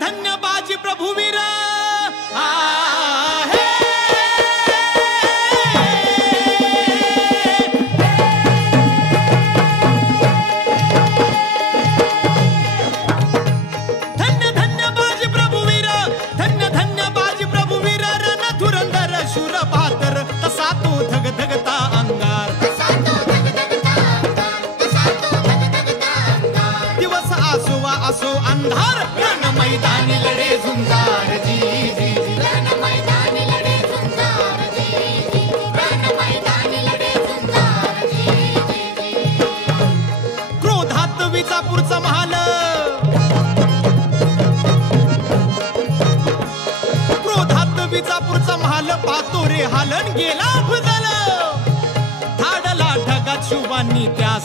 धन्य बाजी प्रभुवीर असो अंधार रण मैदानी लढे झुंजार जी जी रण मैदानी लढे झुंजार जी जी रण मैदानी लढे झुंजार जी जी क्रोधात विजापूरचा महाल पाहतो रे हालन गेला भुजल धाडला ढगात शुभांनी त्यास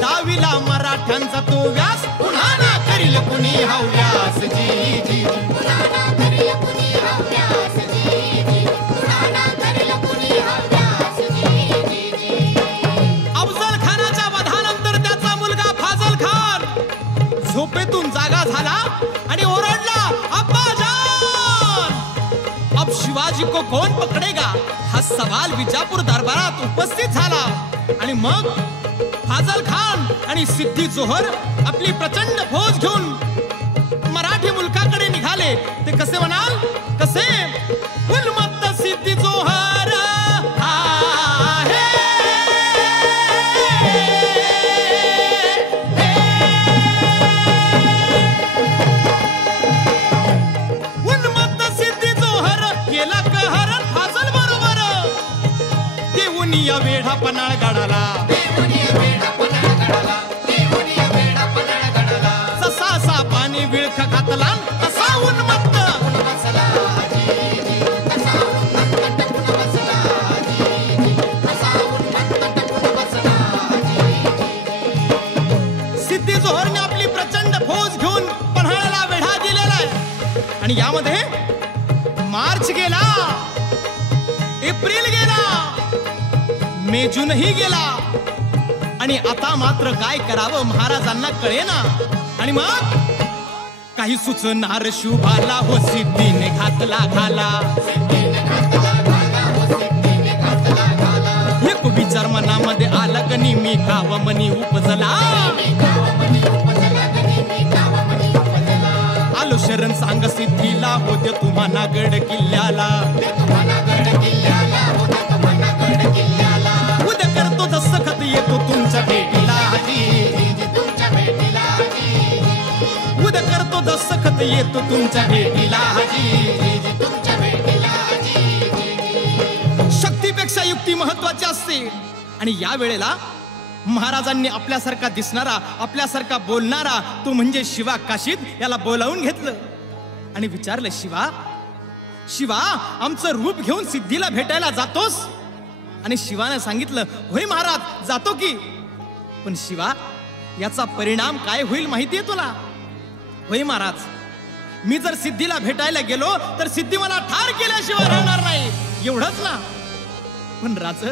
डावीला मराठ्यांचा तो व्यास पुन्हा ना करील कुणी हव्यास जी जी पुन्हा ना करील कुणी हव्यास जी जी पुन्हा ना करील कुणी हव्यास जी जी अफजल खानाच्या वधानंतर त्याचा मुलगा फाजल खान झोपेतून जागा झाला आणि ओरडला अब्बाजान अब शिवाजी को कौन पकडेगा हा सवाल विजापूर दरबारात उपस्थित झाला आणि मग फाजल खान आणि सिद्धी जोहर आपली प्रचंड फौज घेऊन मराठी मुलकाकडे निघाले ते कसे म्हणाल कसे उन्मत्त सिद्धी जोहर आहे उन्मत्त सिद्धी जोहर केला कहर फाजल बरोबर देऊन या वेढा पन्हाळ गडाला ससा पाणी विळख घातला तसा उन्मत्त सिद्धी जोहरने आपली प्रचंड फौज घेऊन पन्हाळ्याला वेढा दिलेला आहे आणि यामध्ये मार्च गेला एप्रिल गेला मे जूनही गेला आणि आता मात्र काय करावं महाराजांना कळेना आणि मग काही सुचणार शुभाला हो सिद्धीने घातला घाला एक विचार मनामध्ये आला गणी मी गाव मनी उपजला आलो शरण सांग सिद्धीला होते तुम्हाला गड किल्ल्याला उद्या करतो दस्तखत येतो तुमच्या भेटीला उद्या करतो दस्तखत येतो तुमच्या भेटीला शक्तीपेक्षा युक्ती महत्वाची असते आणि या वेळेला महाराजांनी आपल्यासारखा दिसणारा आपल्यासारखा बोलणारा तो म्हणजे शिवा काशीद याला बोलावून घेतलं आणि विचारलं शिवा शिवा आमचं रूप घेऊन सिद्धीला भेटायला जातोस आणि शिवाने सांगितलं होय महाराज जातो की पण शिवा याचा परिणाम काय होईल माहितीये तुला होय महाराज मी जर सिद्धीला भेटायला गेलो तर सिद्धी मला ठार केल्याशिवाय राहणार नाही एवढंच ना पण राज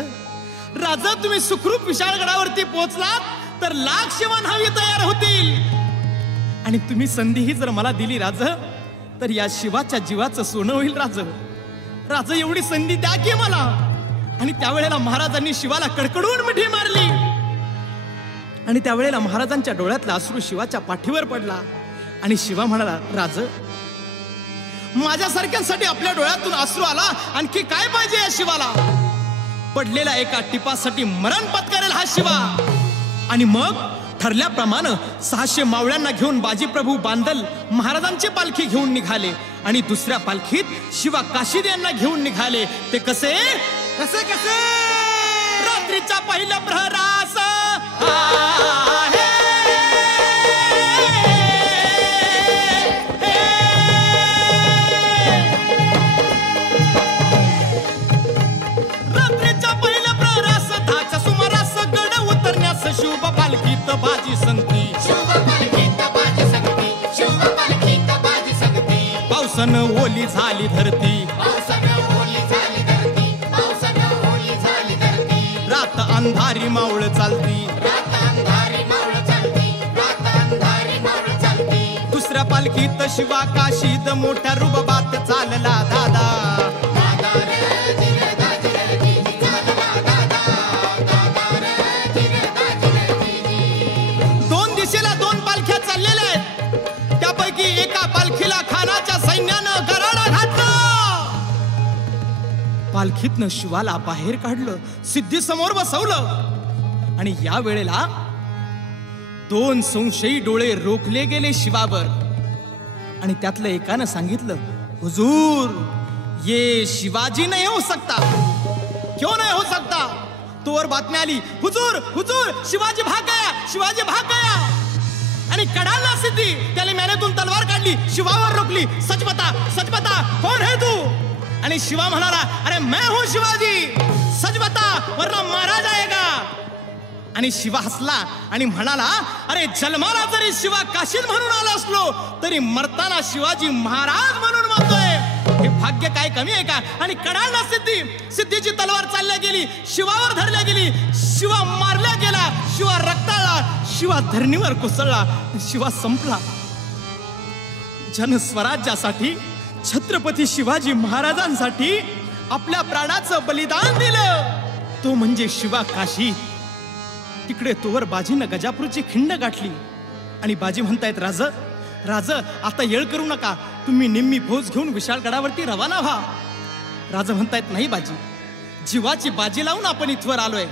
तुम्ही सुखरूप विशाळगडावरती पोहोचलात तर लाख शिवनावी तयार होतील आणि तुम्ही संधीही जर मला दिली राज तर या शिवाच्या जीवाचं सोनं होईल राज एवढी संधी द्या की मला आणि त्यावेळेला महाराजांनी शिवाला कडकडून मिठी मारली आणि त्यावेळेला महाराजांच्या डोळ्यातला अश्रू शिवाच्या पाठीवर पडला आणि शिवा म्हणाला राज माझ्यासारख्यांसाठी आपल्या डोळ्यातून अश्रू आला आणखी काय पाहिजे या शिवाला पडलेल्या एका टिपासाठी मरण पत्करेल हा शिवा आणि मग ठरल्याप्रमाणे 600 मावळ्यांना घेऊन बाजीप्रभू बांदल महाराजांची पालखी घेऊन निघाले आणि दुसऱ्या पालखीत शिवा काशीद यांना घेऊन निघाले ते कसे कसे कसे रात्रीच्या पहिल्या प्रहरास रात्रीच्या पहिल्या प्रहरास 10च्या सुमारास गड उतरण्यास शुभ पालखीत बाजी संगती पावसानं ओली झाली धरती रात अंधारी मावळ चालती दुसऱ्या पालखीत शिवा काशीद मोठ्या रुबाबात चालला दादा. दोन दिशेला दोन पालख्या चाललेल्या आहेत. त्यापैकी एका पालखीला खानाच्या सैन्यानं गराडा घातला. पालखीतनं शिवाला बाहेर काढलं, सिद्धी समोर बसवलं आणि या वेळेला दोन संशयी डोळे रोखले गेले शिवावर आणि त्यातलं एकानं सांगितलं, हुजूर ये शिवाजी नहीं हो सकता. क्यों नहीं हो सकता? तोवर बातमी आली, हुजूर हुजूर शिवाजी भाग गया, शिवाजी भाग गया. आणि कडाला सिद्धी त्याने मेहनतून तलवार काढली, शिवावर रोखली. सच बता कौन है तू? आणि शिवा म्हणाला, अरे मैं हूं शिवाजी, सच बता वरना मारा जाएगा. आणि शिवा हसला आणि म्हणाला, अरे जन्माला जरी शिवा काशीद म्हणून आला असलो तरी मरताना शिवाजी महाराज म्हणून म्हणतोय. हे भाग्य काय कमी आहे का? आणि कडाला सिद्धीची तलवार चालल्या गेली, शिवावर धरल्या गेली. शिवा मारल्या गेला, शिवा रक्ताळला, शिवा धरणीवर कोसळला, शिवा संपला. जनस्वराज्यासाठी छत्रपती शिवाजी महाराजांसाठी आपल्या प्राणाचं बलिदान दिलं तो म्हणजे शिवा काशीद. तिकडे तोवर बाजीनं गजापूरची खिंड गाठली आणि बाजी म्हणतायत, राज आता येळ करू नका, तुम्ही निम्मी फौज घेऊन विशाळगडावरती रवाना व्हा. राज म्हणतायत, नाही बाजी, जीवाची बाजी लावून आपण इथवर आलोय,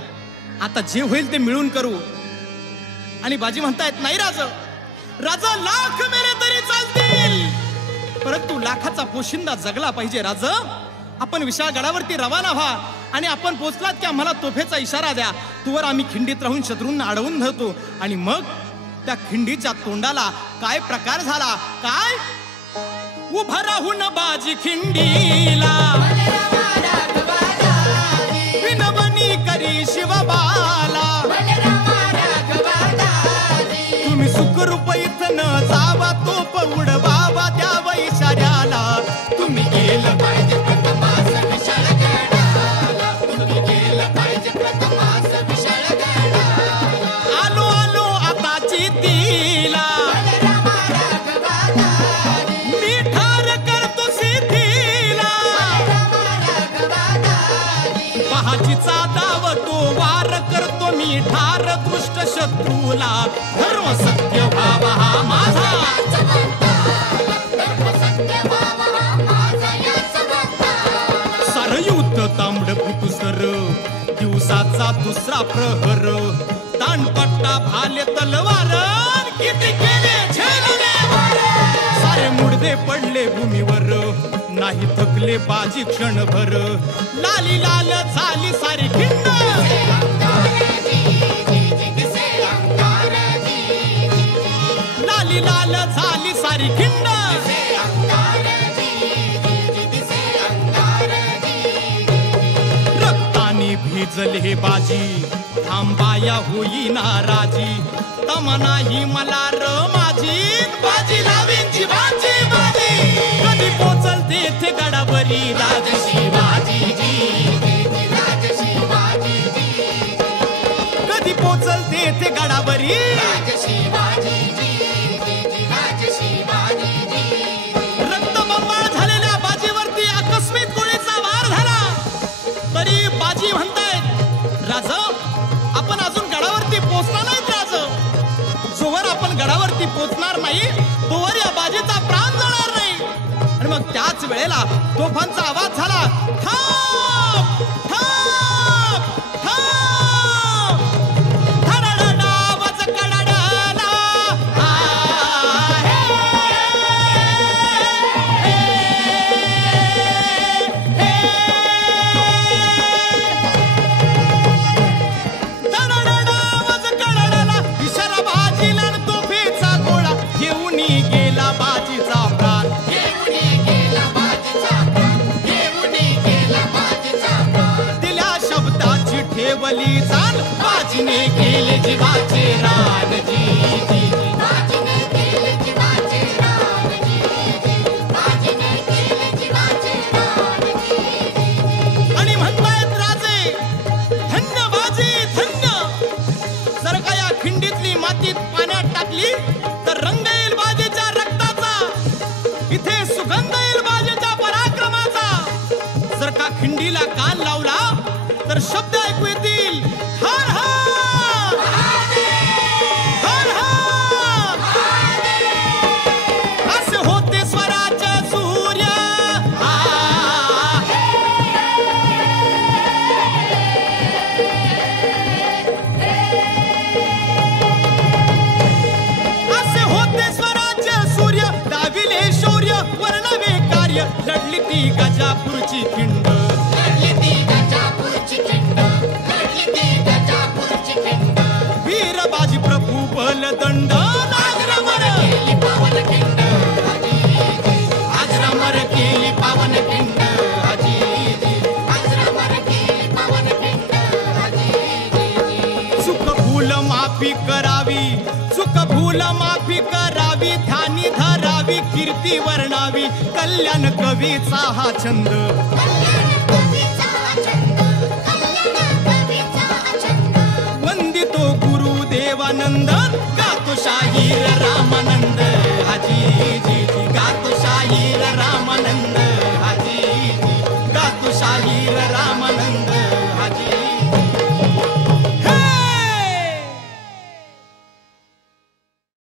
आता जे होईल ते मिळून करू. आणि बाजी म्हणतायत, नाही राज लाख मेले तरी चालतील, परंतु लाखाचा पोशिंदा जगला पाहिजे. राज आपण विशाळगडावरती रवाना व्हा आणि आपण पोचलात की आम्हाला तोफेचा इशारा द्या. तोवर आम्ही खिंडीत राहून शत्रूंना अडवून धरतो. आणि मग त्या खिंडीच्या तोंडाला काय प्रकार झाला, काय उभा राहून बाजी खिंडीला विनवणी करी शिवबाला. तुम्ही सुखरूप इथं न जावा, तोप उडवावा द्यावा इशाऱ्याला. तुम्ही गेलं पाहिजे प्रथमास विशाळगडाला, तुम्ही गेलं पाहिजे प्रथमास विशाळगडाला. आलो आलो आता चितीला, मी ठार करतो सिद्धीला. पहाजीचा डाव तो वार करतो मी ठार दृष्ट शत्रूला. धर्म सत्य व्हावा हा माझा, सरयुद्ध तांबड फुटुसर दिवसाचा दुसरा प्रहर. दांडपट्टा भाले तलवार किती केले झेलले वार. सारे मुडदे पडले भूमीवर नाही थकले बाजी क्षणभर. लाली लाल झाली सारी खिंड, लाली लाल झाली सारी खिंड. रक्तानी भिजले बाजी, थांबाया होई नाराजी. तम नाही मला र माझी, बाजी लावीन शिवाजी बाजी. कधी पोचल तेथे गडावरी राज शिवाजी, राज शिवाजी. कधी पोचल तेथे गडावरी राज शिवाजी, राज शिवाजी. रक्तबंबाळ झालेल्या बाजीवरती आकस्मिक गोळीचा वार झाला तरी बाजी म्हणतायत, राज आपण अजून गडावरती पोचला नाहीत. राज जोवर आपण गडावरती पोचणार नाही तोवर या बाजीचा प्राण जाणार नाही. आणि मग त्याच वेळेला तोफांचा आवाज झाला, थांब थांब थांब. धडाडा आवाज कडाडला, धडाडा आवाज कडाडला. इशारा बाजीला तोफेचा गोळा घेऊन गेला बाजीचा प्राण. दिल्या शब्दाची ठेवली जाण, बाजीने केले जीवाचे रान. बाजीने केले जीवाचे रान, बाजीने केले जीवाचे रान. आणि म्हणतायत राजे, धन्य बाजी धन्य. जर का या खिंडीतली मातीत पाण्यात टाकली तर रंग येईल बाजीच्या रक्ताचा. दिंडीला कान लावला तर शब्द ऐकू येतील, हर हर हर हर. असे होते स्वराचे सूर्य. असे होते स्वराचे सूर्य, दाविले शौर्य वर्णवे कार्य. लढली ती गजापूरची खिंड. वीरबाजी प्रभू बलदंड. आजरामर केली पावन खिंड. आजरामर केली पावन खिंड. सुख भूल माफी करावी, सुख भूल माफी करावी. ध्यानी धरावी, कीर्ती वर्णावी. कल्याण कवीचा हा छंद.